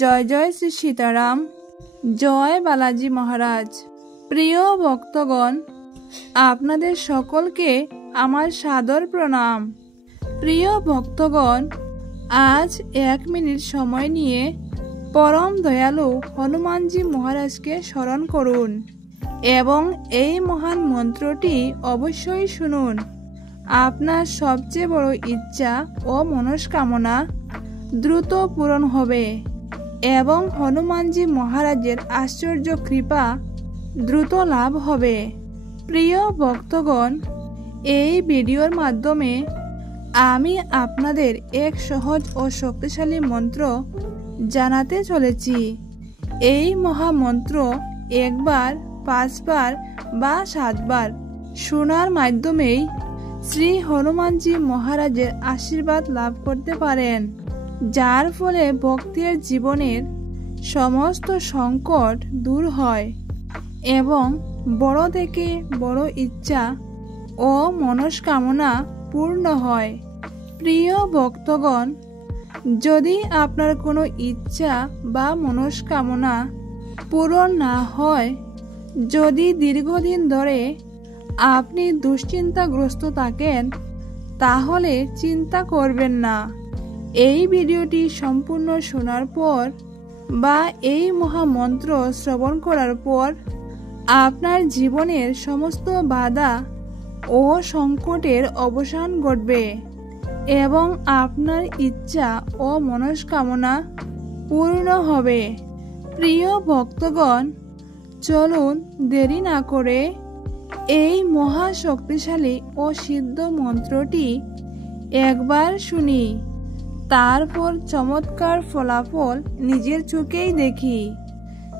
জয় জয় শ্রী সীতারাম, জয় বালাজি মহারাজ। প্রিয় ভক্তগণ, আপনাদের সকলকে আমার সাদর প্রণাম। প্রিয় ভক্তগণ, আজ 1 মিনিট সময় নিয়ে পরম দয়ালু হনুমানজি মহারাজকে স্মরণ করুন এবং এই মহান মন্ত্রটি অবশ্যই শুনুন। আপনার সবচেয়ে বড় ইচ্ছা ও মনস্কামনা দ্রুত পূরণ হবে এবং হনুমানজি মহারাজের আশ্চর্য কৃপা দ্রুত লাভ হবে। প্রিয় ভক্তগণ, এই ভিডিওর মাধ্যমে আমি আপনাদের এক সহজ ও শক্তিশালী মন্ত্র জানাতে চলেছি। এই মহামন্ত্র একবার, 5 বার বা 7 বার শোনার মাধ্যমেই শ্রী হনুমানজি মহারাজের আশীর্বাদ লাভ করতে পারেন, যার ফলে ভক্তের জীবনের সমস্ত সংকট দূর হয় এবং বড় থেকে বড় ইচ্ছা ও মনস্কামনা পূর্ণ হয়। প্রিয় ভক্তগণ, যদি আপনার কোনো ইচ্ছা বা মনস্কামনা পূরণ না হয়, যদি দীর্ঘদিন ধরে আপনি দুশ্চিন্তাগ্রস্ত থাকেন, তাহলে চিন্তা করবেন না। এই ভিডিওটি সম্পূর্ণ শোনার পর বা এই মহামন্ত্র শ্রবণ করার পর আপনার জীবনের সমস্ত বাধা ও সংকটের অবসান ঘটবে এবং আপনার ইচ্ছা ও মনস্কামনা পূর্ণ হবে। প্রিয় ভক্তগণ, চলুন দেরি না করে এই মহা শক্তিশালী ও সিদ্ধ মন্ত্রটি একবার শুনি, তারপর চমৎকার ফলাফল নিজের চোখেই দেখি।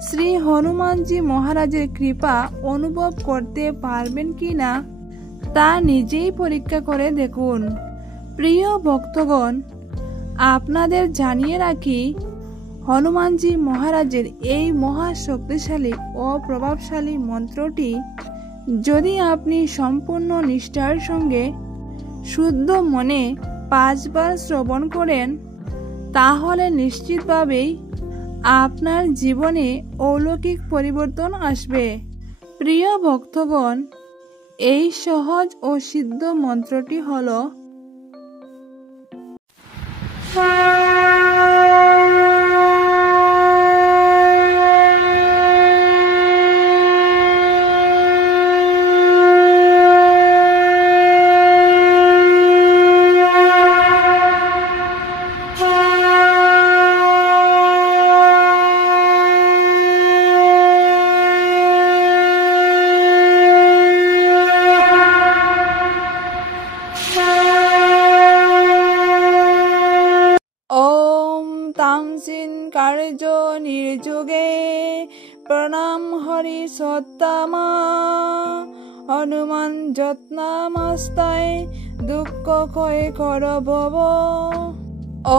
শ্রী হনুমানজি মহারাজের কৃপা অনুভব করতে পারবেন কি না তা নিজেই পরীক্ষা করে দেখুন। প্রিয় ভক্তগণ, আপনাদের জানিয়ে রাখি, হনুমানজি মহারাজের এই মহা শক্তিশালী ও প্রভাবশালী মন্ত্রটি যদি আপনি সম্পূর্ণ নিষ্ঠার সঙ্গে শুদ্ধ মনে 5 বার শ্রবণ করেন, তাহলে নিশ্চিতভাবেই আপনার জীবনে অলৌকিক পরিবর্তন আসবে। প্রিয় ভক্তগণ, এই সহজ ও সিদ্ধ মন্ত্রটি হল কার্য নির্যোগে প্রণাম হরি সত্তামা হনুমান যত্নামস্তায় দুঃখ ক্ষয় কর ভব।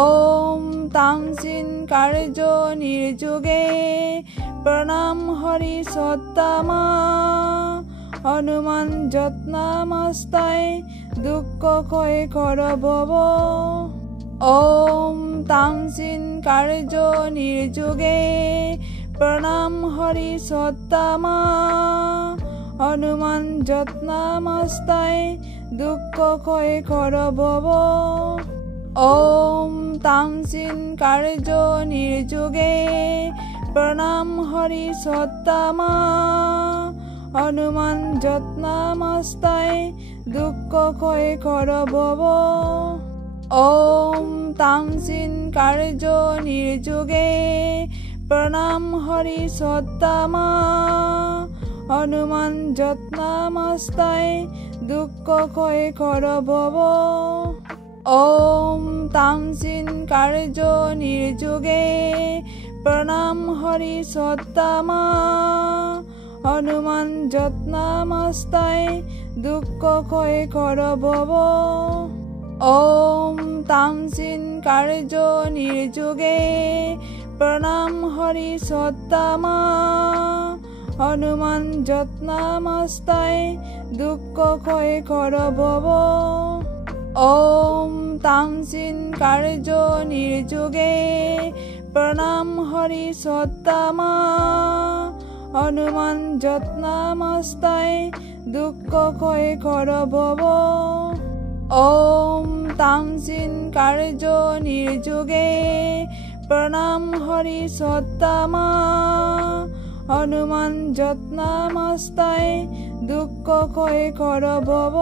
ওম তাংসিন কার্য নির্যোগে প্রণাম হরি সত্তামা হনুমান যত্নামস্তায় দুঃখ ক্ষয় কর ভব। ওম তাংসিন কার্য নির্যোগে প্রণাম হরি সত্তামা হনুমান যত্নামস্তায় দুঃখ ক্ষয় কর ভব। ওম তাংসিন কার্য নির্যোগে প্রণাম হরি সত্তামা হনুমান যত্নামস্তায় দুঃখ ক্ষয় কর ভব। ওম তাংসিন কার্য নির্যোগে প্রণাম হরি সত্তামা হনুমান যত্নামস্তায় দুঃখ ক্ষয় কর ভব। ওম তাংসিন কার্য নির্যোগে প্রণাম হরি সত্তামা হনুমান যত্নামস্তায় দুঃখ ক্ষয় কর ভব। ওম তাংসিন কার্য নির্যোগে প্রণাম হরি সত্তামা হনুমান যত্নামস্তায় দুঃখ ক্ষয় কর ভব। ওম তাংসিন কার্য নির্যোগে প্রণাম হরি সত্তামা হনুমান যত্নামস্তায় দুঃখ ক্ষয় কর ভব ওম তাংসিন কার্য নির্যোগে প্রণাম হরি সত্তামা হনুমান যত্নামস্তায় দুঃখ ক্ষয় কর ভব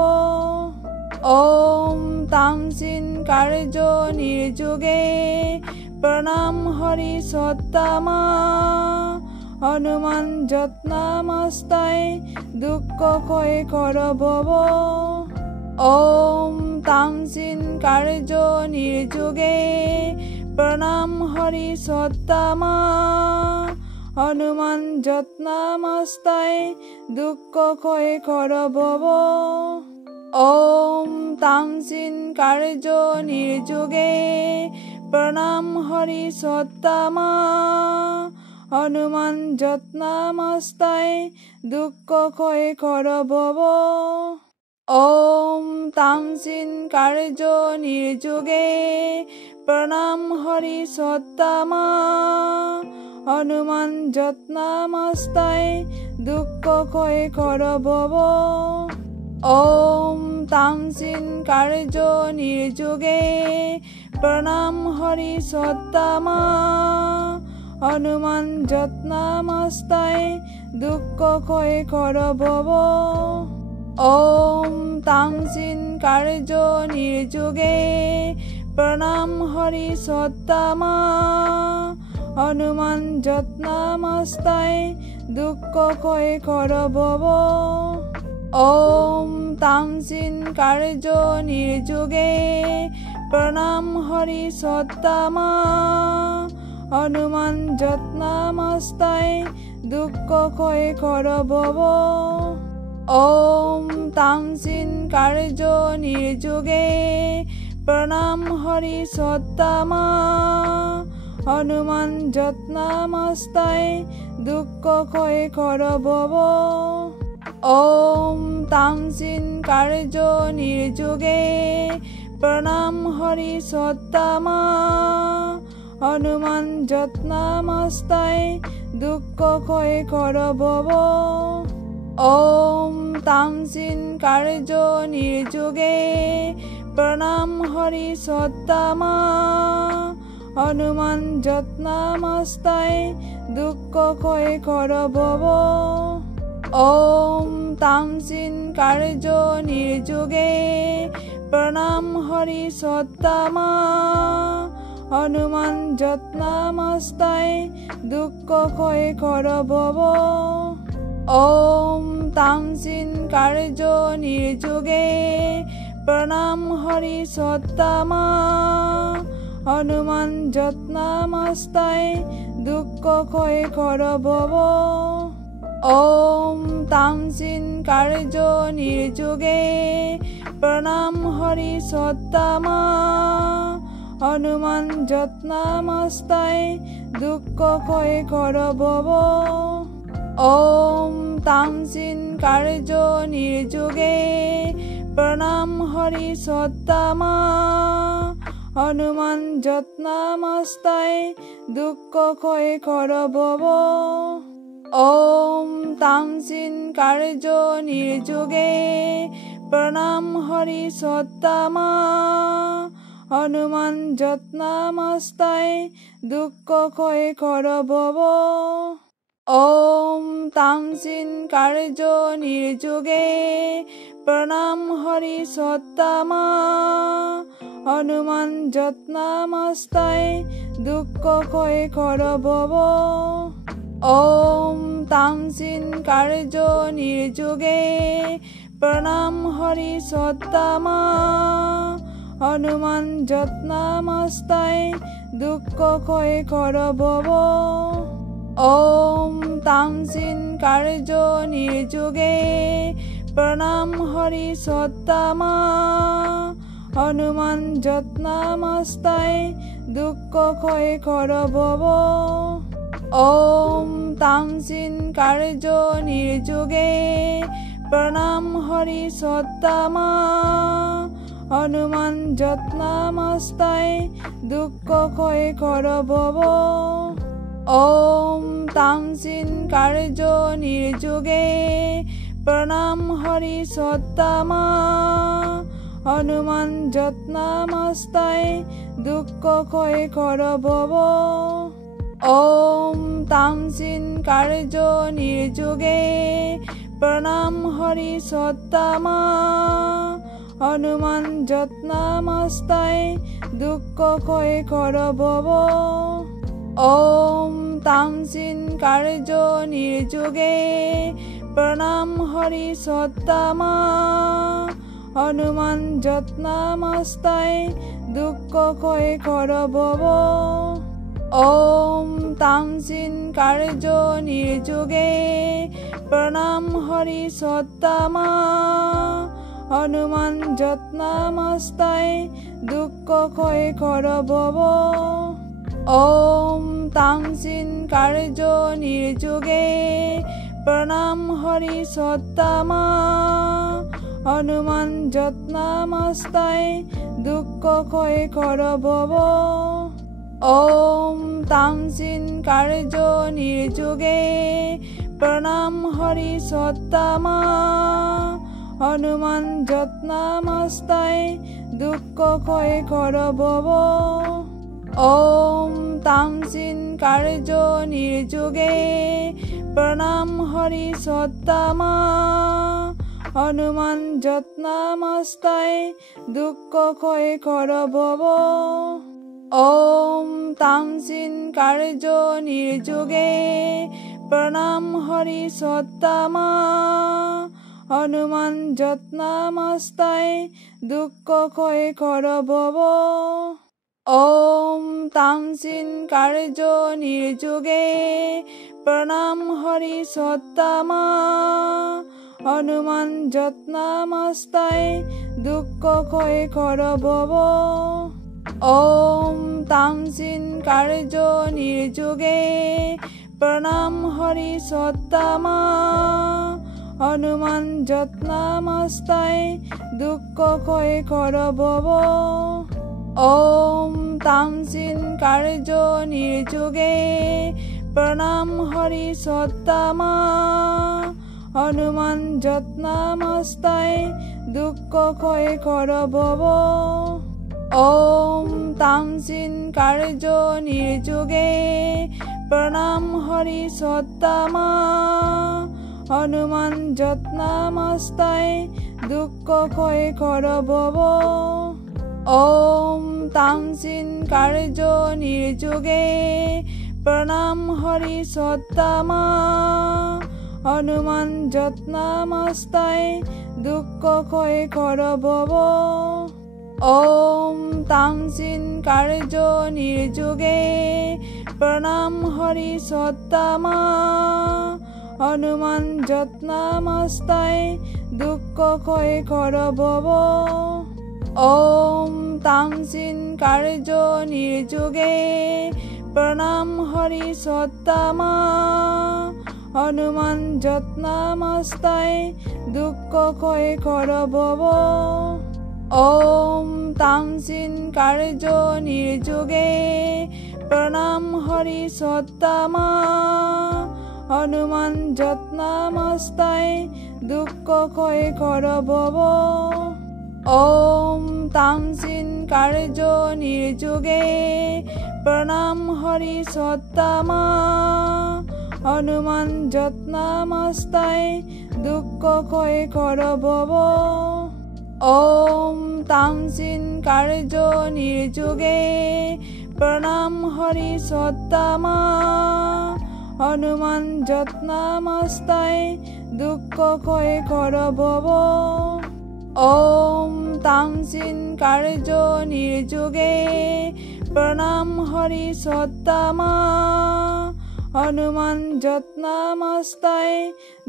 ওম তাংসিন কার্য নির্যোগে প্রণাম হরি সত্তামা হনুমান যত্নামস্তায় দুঃখ ক্ষয় কর ভব ওম তাংসিন কার্য নির্যোগে প্রণাম হরি সত্তামা হনুমান যত্নামস্তায় দুঃখ ক্ষয় কর ভব ওম তাংসিন কার্য নির্যোগে প্রণাম হরি সত্তামা হনুমান যত্নামস্তায় দুঃখ ক্ষয় কর ভব ওম তাংসিন কার্য নির্যোগে প্রণাম হরি সত্তামা হনুমান যত্নামস্তায় দুঃখ ক্ষয় কর ভব ওম তাংসিন কার্য নির্যোগে প্রণাম হরি সত্তামা হনুমান যত্নামস্তায় দুঃখ ক্ষয় কর ভব ওম তাংসিন কার্য নির্যোগে প্রণাম হরি সত্তামা হনুমান যত্নামস্তায় দুঃখ ক্ষয় কর ভব ওম তাংসিন কার্য নির্যোগে প্রণাম হরি সত্তামা হনুমান যত্নামস্তায় দুঃখ ক্ষয় কর ভব ওম তাংসিন কার্য নির্যোগে প্রণাম হরি সত্তামা হনুমান যত্নামস্তায় দুঃখ ক্ষয় কর ভব ওম তাংসিন কার্য নির্যোগে প্রণাম হরি সত্তামা হনুমান যত্নামস্তায় দুঃখ ক্ষয় কর ভব ওম তাংসিন কার্য নির্যোগে প্রণাম হরি সত্তামা হনুমান যত্নামস্তায় দুঃখ ক্ষয় কর ভব ওম তাংসিন কার্য নির্যোগে প্রণাম হরি সত্তামা হনুমান যত্নামস্তায় দুঃখ ক্ষয় কর ভব ওম তাংসিন কার্য নির্যোগে প্রণাম হরি সত্তামা হনুমান যত্নামস্তায় দুঃখ ক্ষয় কর ভব ওম তাংসিন কার্য নির্যোগে প্রণাম হরি সত্তামা হনুমান যত্নামস্তায় দুঃখ ক্ষয় কর ভব ওম তাংসিন কার্য নির্যোগে প্রণাম হরি সত্তামা হনুমান যত্নামস্তায় দুঃখ ক্ষয় কর ভব ওম তাংসিন কার্য নির্যোগে প্রণাম হরি সত্তামা হনুমান যত্নামস্তায় দুঃখ ক্ষয় কর ভব ওম তাংসিন কার্য নির্যোগে প্রণাম হরি সত্তামা হনুমান যত্নামস্তায় দুঃখ ক্ষয় কর ভব ওম তাংসিন কার্য নির্যোগে প্রণাম হরি সত্তামা হনুমান যত্নামস্তায় দুঃখ ক্ষয় কর ভব ওম তাংসিন কার্য নির্যোগে প্রণাম হরি সত্তামা হনুমান যত্নামস্তায় দুঃখ ক্ষয় কর ভব ওম তাংসিন কার্য নির্যোগে প্রণাম হরি সত্তামা হনুমান যত্নামস্তায় দুঃখ ক্ষয় কর ভব। ওম তাংসিন কার্য নির্যোগে প্রণাম হরি সত্তামা হনুমান যত্নামস্তায় দুঃখ ক্ষয় কর ভব। ওম তাংসিন কার্য নির্যোগে প্রণাম হরি সত্তামা হনুমান যত্নামস্তায় দুঃখ ক্ষয় কর ভব। ওম তাংসিন কার্য নির্যোগে প্রণাম হরি সত্তামা হনুমান যত্নামস্তায় দুঃখ ক্ষয় কর ভব। ওম তাংসিন কার্য নির্যোগে প্রণাম হরি সত্তামা হনুমান যত্নামস্তায় দুঃখ ক্ষয় কর ভব। ওম তাংসিন কার্য নির্যোগে প্রণাম হরি সত্তামা হনুমান যত্নামস্তায় দুঃখ ক্ষয় কর ভব। ওম তাংসিন কার্য নির্যোগে প্রণাম হরি সত্তামা হনুমান যত্নামস্তায় দুঃখ ক্ষয় কর ভব। ওম তাংসিন কার্য নির্যোগে প্রণাম হরি সত্তামা হনুমান যত্নামস্তায় দুঃখ ক্ষয় কর ভব। ওম তাংসিন কার্য নির্যোগে প্রণাম হরি সত্তামা হনুমান যত্নামস্তায় দুঃখ ক্ষয় কর ভব। ওম তাংসিন কার্য নির্যোগে প্রণাম হরি সত্তামা হনুমান যত্নামস্তায় দুঃখ ক্ষয় কর ভব। ওম তাংসিন কার্য নির্যোগে প্রণাম হরি সত্তামা হনুমান যত্নামস্তায় দুঃখ ক্ষয় কর ভব। ওম তাংসিন কার্য নির্যোগে প্রণাম হরি সত্তামা হনুমান যত্নামস্তায় দুঃখ ক্ষয় কর ভব। ওম তাংসিন কার্য নির্যোগে প্রণাম হরি সত্তামা হনুমান যত্নামস্তায় দুঃখ ক্ষয় কর ভব। ওম তাংসিন কার্য নির্যোগে প্রণাম হরি সত্তামা হনুমান যত্নামস্তায় দুঃখ ক্ষয় কর ভব। ওম তাংসিন কার্য নির্যোগে প্রণাম হরি সত্তামা হনুমান যত্নামস্তায় দুঃখ ক্ষয় কর ভব। ওম তাংসিন কার্য নির্যোগে প্রণাম হরি সত্তামা হনুমান যত্নামস্তায় দুঃখ ক্ষয় কর ভব। ওম তাংসিন কার্য নির্যোগে প্রণাম হরি সত্তামা হনুমান যত্নামস্তায় দুঃখ ক্ষয় কর ভব। ওম তাংসিন কার্য নির্যোগে প্রণাম হরি সত্তামা হনুমান যত্নামস্তায় দুঃখ ক্ষয় কর ভব। ওম তাংসিন কার্য নির্যোগে প্রণাম হরি সত্তামা হনুমান যত্নামস্তায় দুঃখ ক্ষয় কর ভব। ওম তাংসিন কার্য নির্যোগে প্রণাম হরি সত্তামা হনুমান যত্নামস্তায়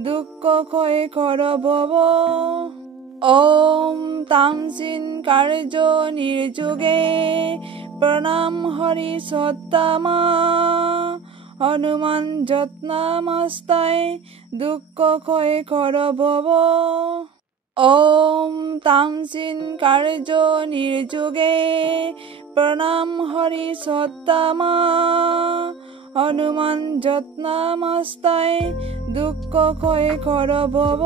দুঃখ ক্ষয় কর ভব। ওম তাংসিন কার্য নির্যোগে প্রণাম হরি সত্তামা হনুমান যত্নামস্তায় দুঃখ ক্ষয় কর ভব। ॐ तांसिन् कार्यो निर्जुगे प्रणाम हरि सत्तामा हनुमान যত্নামস্তায় দুঃখ ক্ষয় কর ভব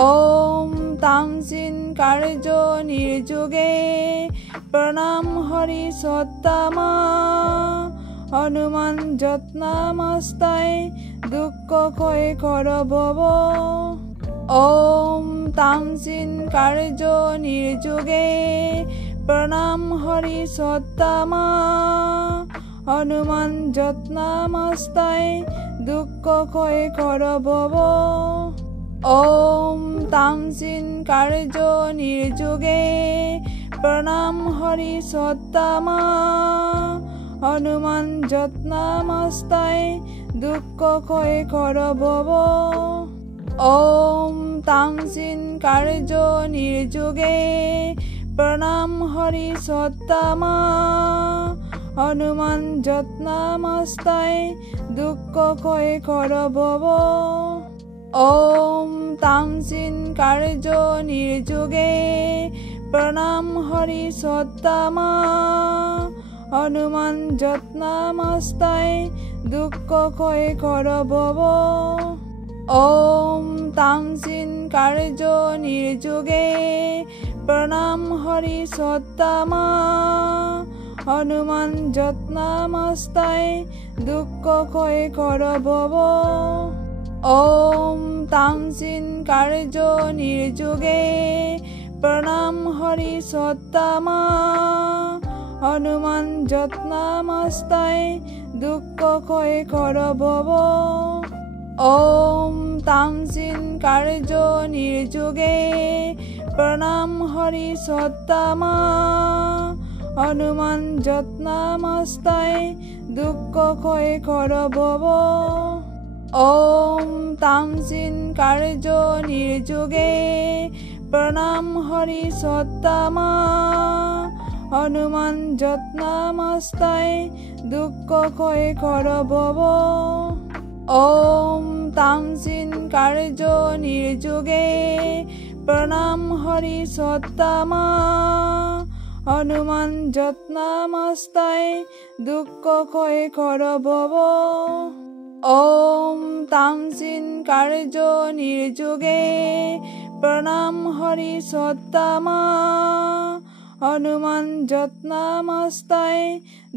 ॐ तांसिन् कार्यो निर्जुगे प्रणाम हरि सत्तामा हनुमान যত্নামস্তায় দুঃখ ক্ষয় কর ভব ॐ तांसिन् कार्यो निर्जुगे प्रणाम हरि सत्तामा हनुमान যত্নামস্তায় দুঃখ ক্ষয় কর ভব ॐ तांसिन् कार्यो निर्जुগে प्रणाम हरि सत्तामा हनुमान যত্নামস্তায় দুঃখ ক্ষয় কর ভব ॐ तांसिन् कार्यो निर्जुगे प्रणाम हरि सत्तामा हनुमान যত্নামস্তায় দুঃখ ক্ষয় কর ভব ॐ तांसिन् कार्यो निर्जुगे प्रणाम हरि सत्तामा हनुमान যত্নামস্তায় দুঃখ ক্ষয় কর ভব ॐ तांसिन् कार्यो निर्जुगे प्रणाम हरि सत्तामा हनुमान যত্নামস্তায় দুঃখ ক্ষয় কর ভব ॐ तांसिन् कार्यो निर्जुगे प्रणाम हरि सत्तामा हनुमान যত্নামস্তায় দুঃখ ক্ষয় কর ভব ॐ तांसिन् कार्यो निर्जुगे प्रणाम हरि सत्तामा हनुमान যত্নামস্তায় দুঃখ ক্ষয় কর ভব ॐ तांसिन् कार्यो निर्जुगे प्रणाम हरि सत्तामा हनुमान যত্নামস্তায় দুঃখ ক্ষয় কর ভব ॐ तांसिन् कार्यो निर्जुगे प्रणाम हरि सत्तामा हनुमान যত্নামস্তায় দুঃখ ক্ষয় কর ভব ॐ तांसिन् कार्यो निर्जुगे प्रणाम हरि सत्तामा हनुमान যত্নামস্তায়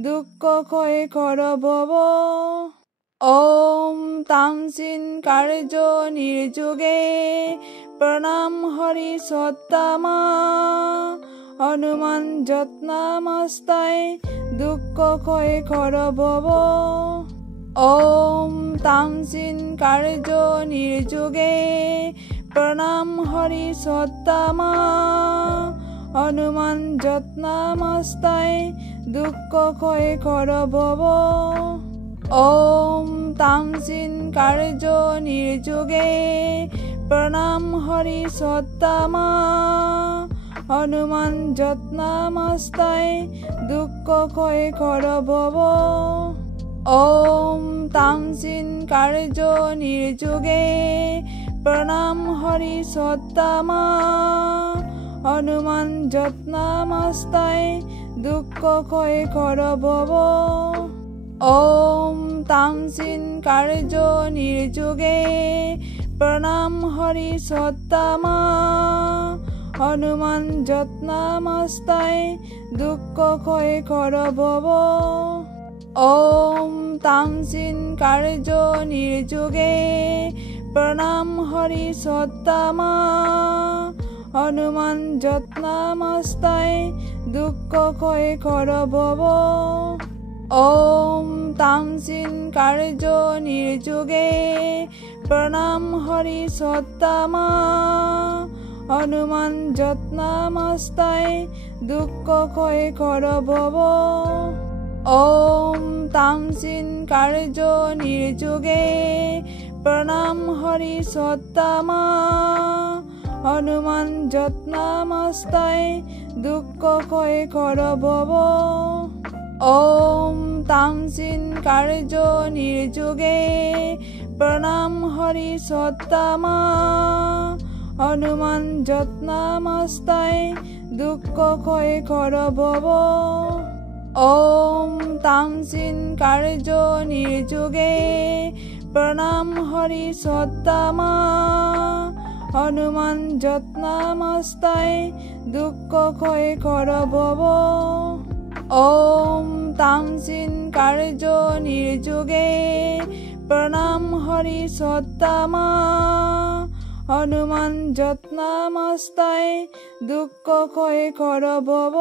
দুঃখ ক্ষয় কর ভব ॐ तांसिन् कार्यो निर्जुगे प्रणाम हरि सत्तामा हनुमान যত্নামস্তায় দুঃখ ক্ষয় কর ভব ॐ तांसिन् कार्यो निर्जुगे प्रणाम हरि सत्तामा हनुमान যত্নামস্তায় দুঃখ ক্ষয় কর ভব ॐ तांसिन् कार्यो निर्जुगे प्रणाम हरि सत्तामा हनुमान যত্নামস্তায় দুঃখ ক্ষয় কর ভব ॐ तांसिन् कार्यो निर्जुगे प्रणाम हरि सत्तामा हनुमान যত্নামস্তায় দুঃখ ক্ষয় কর ভব ॐ तांसिन् कार्यो निर्जुगे प्रणाम हरि सत्तामा हनुमान যত্নামস্তায় দুঃখ ক্ষয় কর ভব ॐ तांसिन् कार्यो निर्जुगे प्रणाम हरि सत्तामा हनुमान যত্নামস্তায় দুঃখ ক্ষয় কর ভব ॐ तांसिन् कार्यो निर्जुगे प्रणाम हरि सत्तामा हनुमान যত্নামস্তায় দুঃখ ক্ষয় কর ভব ॐ तांसिन् कार्यो निर्जुगे प्रणाम हरि सत्तामा हनुमान যত্নামস্তায় দুঃখ ক্ষয় কর ভব ॐ तांसिन् कार्यो निर्जुगे प्रणाम हरि सत्तामा হনুমান যত্নামস্তায় দুঃখ ক্ষয় কর ভব। ওম তামসিন কার্য নির্যোগে প্রণাম হরি সত্তামা হনুমান যত্নামস্তায় দুঃখ ক্ষয় কর ভব। ওম তামসিন কার্য নির্যোগে প্রণাম হরি সত্তামা হনুমান যত্নামস্তায় দুঃখ ক্ষয় কর ভব।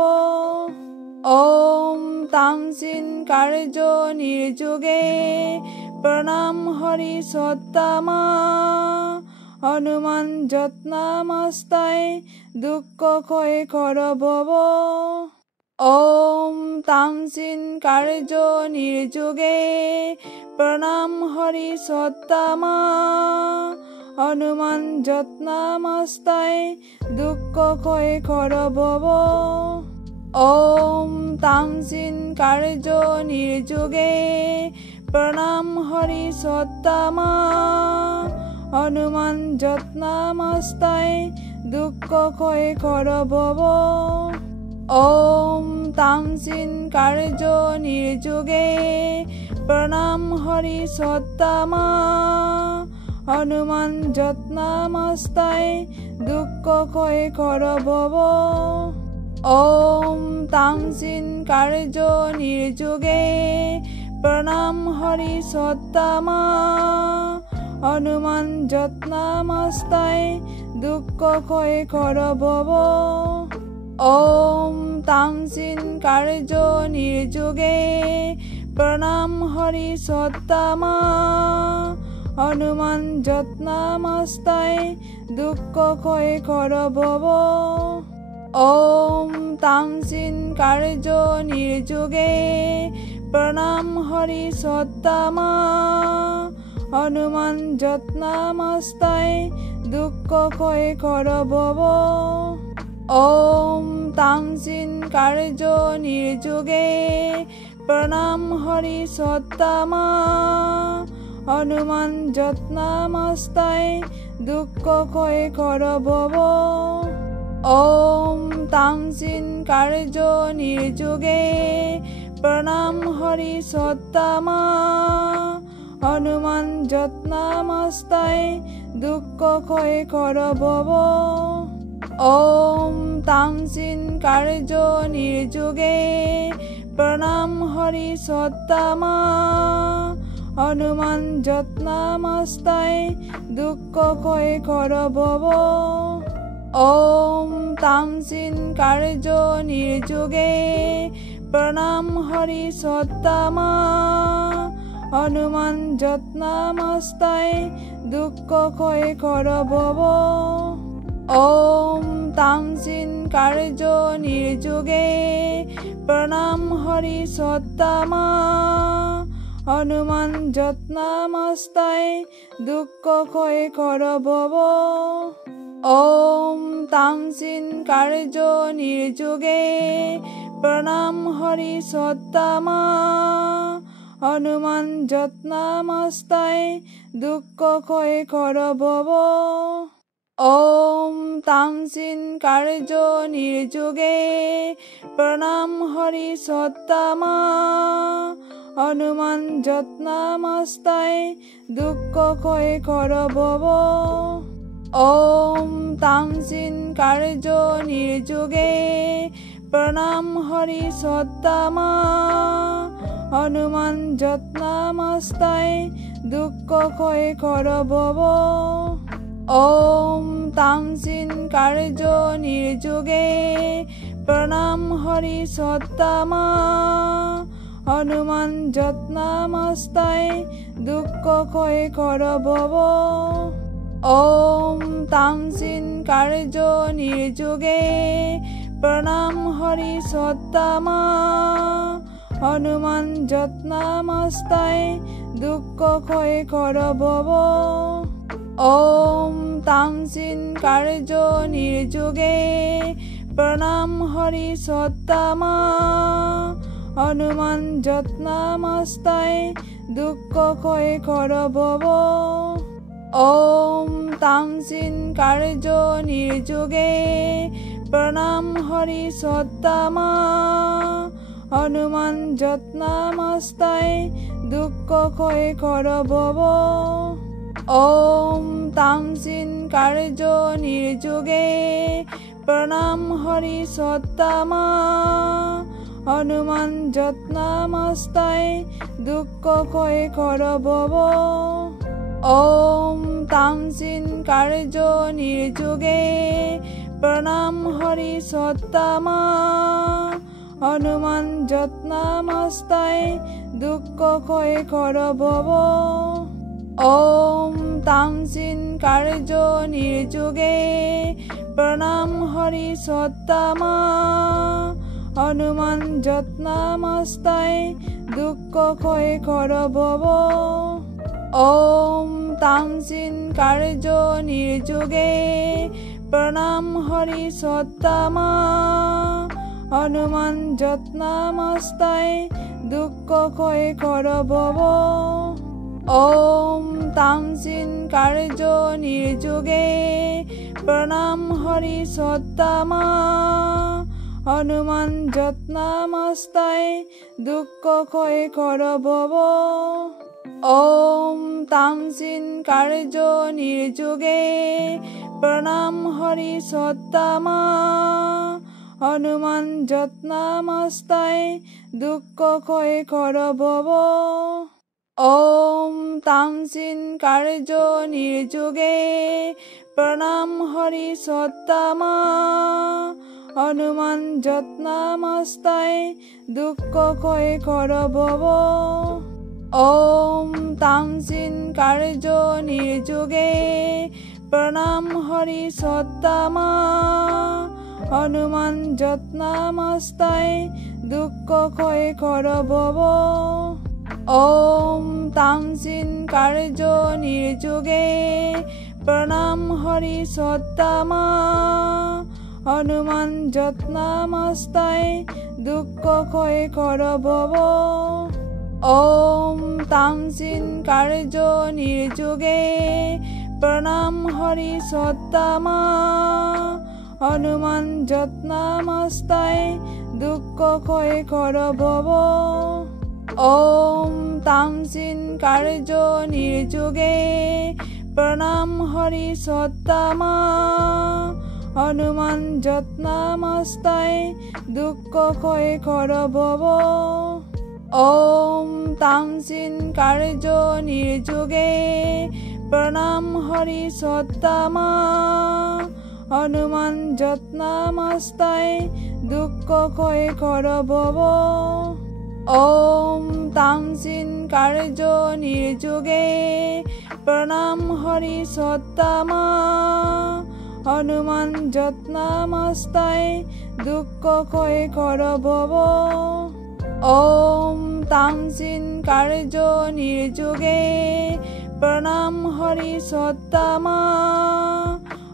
ওম তামসিন কার্য নির্যোগে প্রণাম হরি সত্তামা হনুমান যত্নামস্তায় দুঃখ ক্ষয় কর ভব। ওম তামসিন কার্য নির্যোগে প্রণাম হরি সত্তামা হনুমান যত্নামস্তায় দুঃখ ক্ষয় কর ভব। ওম তামসিন কার্য নির্যোগে প্রণাম হরি সত্তামা হনুমান যত্নামস্তায় দুঃখ ক্ষয় কর ভব। ওম তামসিন কার্য নির্যোগে প্রণাম হরি সত্তামা হনুমান যত্নামস্তায় দুঃখ ক্ষয় কর ভব। ওম তামসিন কার্য নির্যোগে প্রণাম হরি সত্তামা হনুমান যত্নামস্তায় দুঃখ ক্ষয় কর ভব। ওম তামসিন কার্য নির্যোগে প্রণাম হরি সত্তামা হনুমান যত্নামস্তায় দুঃখ ক্ষয় কর ভব। ওম তামসিন কার্য নির্যোগে প্রণাম হরি সত্তামা হনুমান যত্নামস্তায় দুঃখ ক্ষয় কর ভব। ওম তামসিন কার্য নির্যোগে প্রণাম হরি সত্তামা হনুমান যত্নামস্তায় দুঃখ ক্ষয় কর ভব। ওম তামসিন কার্য নির্যোগে প্রণাম হরি সত্তামা হনুমান যত্নামস্তায় দুঃখ ক্ষয় কর ভব। ওম তামসিন কার্য নির্যোগে প্রণাম হরি সত্তামা হনুমান যত্নামস্তায় দুঃখ ক্ষয় কর ভব। ওম তামসিন কার্য নির্যোগে প্রণাম হরি সত্তামা হনুমান যত্নামস্তায় দুঃখ ক্ষয় কর ভব। ওম তামসিন কার্য নির্যোগে প্রণাম হরি সত্তামা হনুমান যত্নামস্তায় দুঃখ ক্ষয় কর ভব। ওম তামসিন কার্য নির্যোগে প্রণাম হরি সত্তামা হনুমান যত্নামস্তায় দুঃখ ক্ষয় কর ভব। ওম তামসিন কার্য নির্যোগে প্রণাম হরি সত্তামা হনুমান যত্নামস্তায় দুঃখ ক্ষয় কর ভব। ওম তামসিন কার্য নির্যোগে প্রণাম হরি সত্তামা হনুমান যত্নামস্তায় দুঃখ ক্ষয় কর ভব। ওম তামসিন কার্য নির্যোগে প্রণাম হরি সত্তামা হনুমান যত্নামস্তায় দুঃখ ক্ষয় কর ভব। ওম তামসিন কার্য নির্যোগে প্রণাম হরি সত্তামা হনুমান যত্নামস্তায় দুঃখ ক্ষয় কর ভব। ওম তামসিন কার্য নির্যোগে প্রণাম হরি সত্তামা হনুমান যত্নামস্তায় দুঃখ ক্ষয় কর ভব। ওম তাংসিন কার্য নির্যোগে প্রণাম হরি সত্তামা হনুমান যত্নামস্তায় দুঃখ ক্ষয় কর ভব ওম তাংসিন কার্য নির্যোগে প্রণাম হরি সত্তামা হনুমান যত্নামস্তায় দুঃখ ক্ষয় কর ভব ওম তাংসিন কার্য নির্যোগে প্রণাম হরি সত্তামা হনুমান যত্নামস্তায় দুঃখ ক্ষয় কর ভব ওম তাংসিন কার্য নির্যোগে প্রণাম হরি সত্তামা হনুমান যত্নামস্তায় দুঃখ ক্ষয় কর ভব ওম তাংসিন কার্য নির্যোগে প্রণাম হরি সত্তামা হনুমান যত্নামস্তায় দুঃখ ক্ষয় কর ভব ওম তাংসিন কার্য নির্যোগে প্রণাম হরি সত্তামা হনুমান যত্নামস্তায় দুঃখ ক্ষয় কর ভব ওম তাংসিন কার্য নির্যোগে প্রণাম হরি সত্তামা হনুমান যত্নামস্তায় দুঃখ ক্ষয় কর ভব ওম তাংসিন কার্য নির্যোগে প্রণাম হরি সত্তামা হনুমান যত্নামস্তায় দুঃখ ক্ষয় কর ভব ওম তাংসিন কার্য নির্যোগে প্রণাম হরি সত্তামা হনুমান যত্নামস্তায় দুঃখ ক্ষয় কর ভব ওম তাংসিন কার্য নির্যোগে প্রণাম হরি সত্তামা হনুমান যত্নামস্তায় দুঃখ ক্ষয় কর ভব ওম তাংসিন কার্য নির্যোগে প্রণাম হরি সত্তামা হনুমান যত্নামস্তায় দুঃখ ক্ষয় কর ভব ওম তাংসিন কার্য নির্যোগে প্রণাম হরি সত্তামা হনুমান যত্নামস্তায় দুঃখ ক্ষয় কর ভব ওম তাংসিন কার্য নির্যোগে প্রণাম হরি সত্তামা হনুমান যত্নামস্তায় দুঃখ ক্ষয় কর ভব ওম তাংসিন কার্য নির্যোগে প্রণাম হরি সত্তামা হনুমান যত্নামস্তায় দুঃখ ক্ষয় কর ভব ওম তাংসিন কার্য নির্যোগে প্রণাম হরি সত্তামা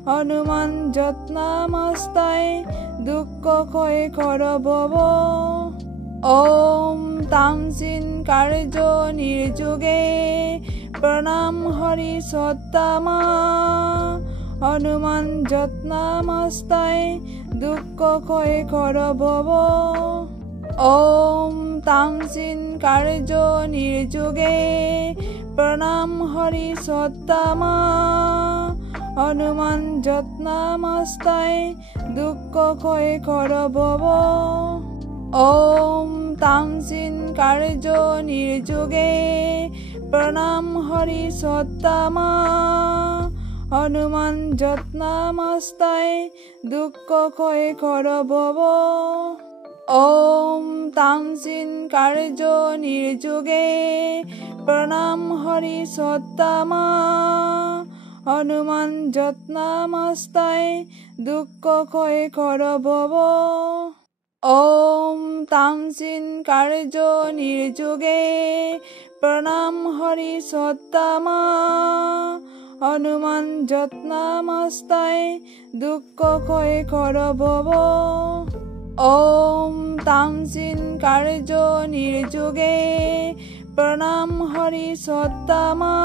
হনুমান যত্নামস্তায় দুঃখ ক্ষয় কর ভব ওম তাংসিন কার্য নির্যোগে প্রণাম হরি সত্তামা হনুমান যত্নামস্তায় দুঃখ ক্ষয় কর ভব ওম তাংসিন কার্য নির্যোগে প্রণাম হরি সত্তামা হনুমান যত্নামস্তায় দুঃখ ক্ষয় কর ভব ওম তাংসিন কার্য নির্যোগে প্রণাম হরি সত্তামা হনুমান যত্নামস্তায় দুঃখ ক্ষয় কর ভব ওম তাংসিন কার্য নির্যোগে প্রণাম হরি সত্তামা হনুমান যত্নামস্তায় দুঃখ ক্ষয় কর ভব ওম তাংসিন কার্য নির্যোগে প্রণাম হরি সত্তামা হনুমান যত্নামস্তায় দুঃখ ক্ষয় কর ভব ওম তাংসিন কার্য নির্যোগে প্রণাম হরি সত্তামা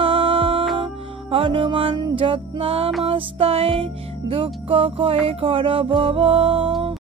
হনুমান যত্নামস্তায় দুঃখ ক্ষয় কর ভব।